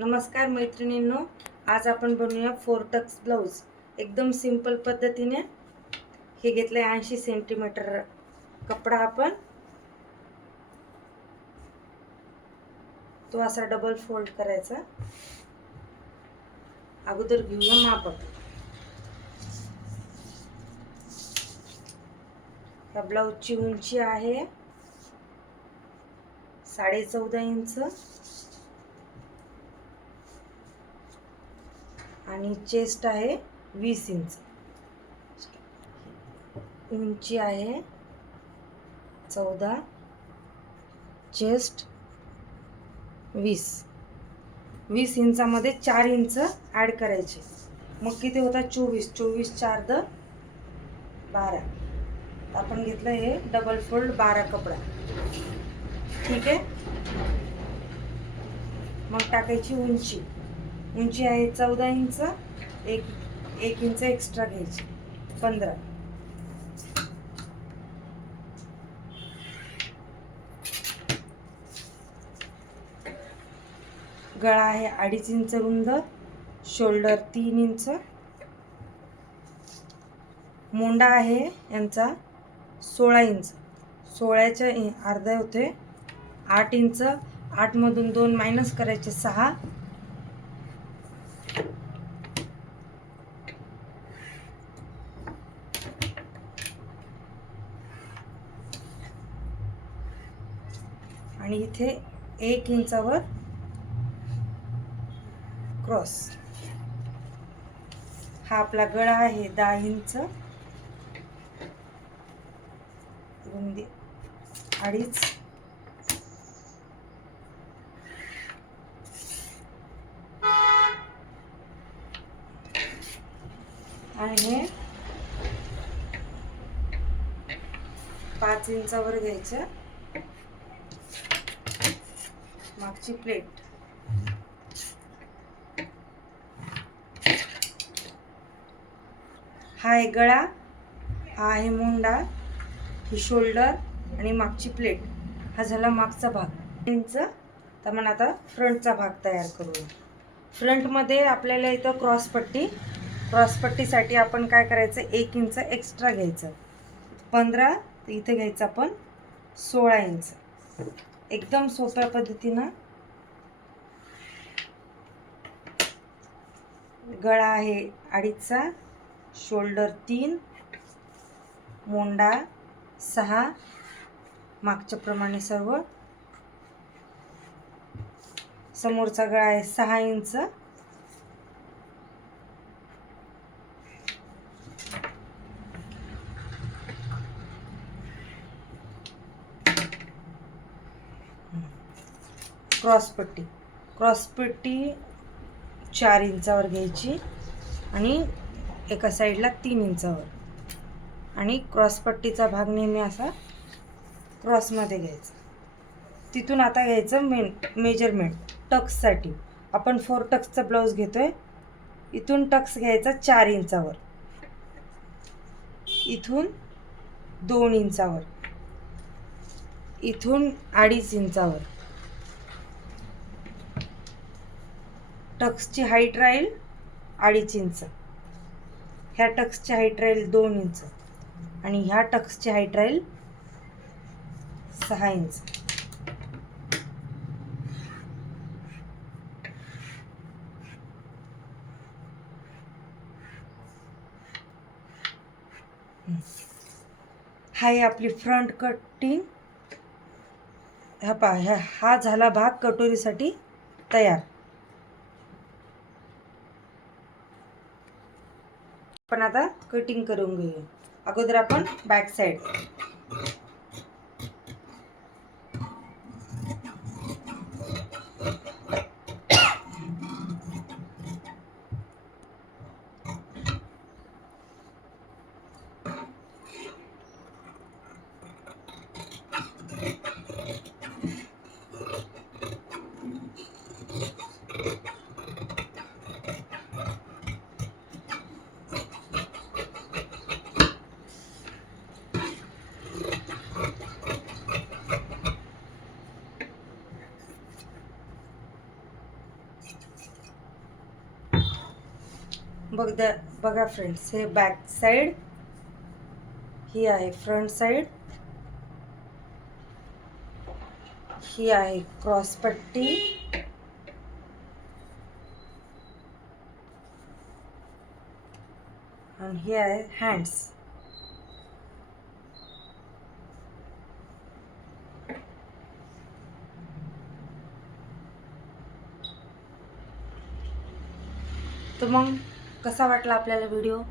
नमस्कार मैत्रिणींनो, आज आपण बनवूया 4 टक्स ब्लाउज एकदम सिंपल पद्धतीने। हे घेतले 80 सेंटीमीटर कपडा, आपण तो असा डबल फोल्ड करायचा। अगोदर घेऊया माप। या ब्लाउजची उंची आहे 14.5 इंच आणि चेस्ट आहे 20 इंच। उंची आहे 14, चेस्ट 20 इंचामध्ये 4 इंच ॲड करायचे, मग किती होतात 24। 24 4 द 12। आपण घेतलं हे डबल फोल्ड 12 कपडा, ठीक आहे। मग टाकायची उंची। उंची आहे 14 इंच, एक इंच एक्स्ट्रा घ्यायची 15। गळा आहे 2.5 इंच रुंद, शोल्डर 3 इंच, मोंडा आहे यांचा 16 इंच। 16च्या अर्धा होते 8 इंच। 8 मधून 2 मायनस करायचे 6। आणि इथे 1 इंचावर क्रॉस। हा आपला गळा आहे 10 इंच, रुंदी 2.5। आणि हे 5 इंचावर घ्यायचं मागची प्लेट। हा आहे गळा, हा आहे मोंडा, ही शोल्डर आणि मागची प्लेट। हा झाला मागचा भाग इंच। तर मग आता फ्रंटचा भाग तयार करूया। फ्रंटमध्ये आपल्याला इथं क्रॉसपट्टीसाठी आपण काय करायचं, 1 इंच एक्स्ट्रा घ्यायचं 15। तर इथे घ्यायचं आपण 16 इंच। एकदम सोप्या पद्धतीनं गळा आहे 2.5चा, शोल्डर 3, मोंडा 6, मागच्या प्रमाणे सर्व। समोरचा गळा आहे 6 इंच, क्रॉसपट्टी 4 इंचावर घ्यायची आणि एका साईडला 3 इंचावर। आणि क्रॉसपट्टीचा भाग नेहमी असा क्रॉसमध्ये घ्यायचा। तिथून आता घ्यायचं मेजरमेंट टक्ससाठी। आपण 4 टक्सचा ब्लाऊज घेतोय। इथून टक्स घ्यायचा 4 इंचावर, इथून 2 इंचावर, इथून 2.5 इंचावर। टक्सची हाईट राहील 2.5 इंच, ह्या टक्सची हाईट राहील 2 इंच आणि ह्या टक्सची हाईट राहील 6 इंच। हाय आपली फ्रंट कटिंग। हा झाला भाग कटोरीसाठी तयार। आपण आता कटिंग करून घेऊया। अगोदर आपण बॅक साइड। बघा फ्रेंड्स, हे बॅक साईड, ही आहे फ्रंट साईड, ही आहे क्रॉस पट्टी, आणि ही आहे हँड्स. तर मग कसा वाटला आपल्याला व्हिडिओ?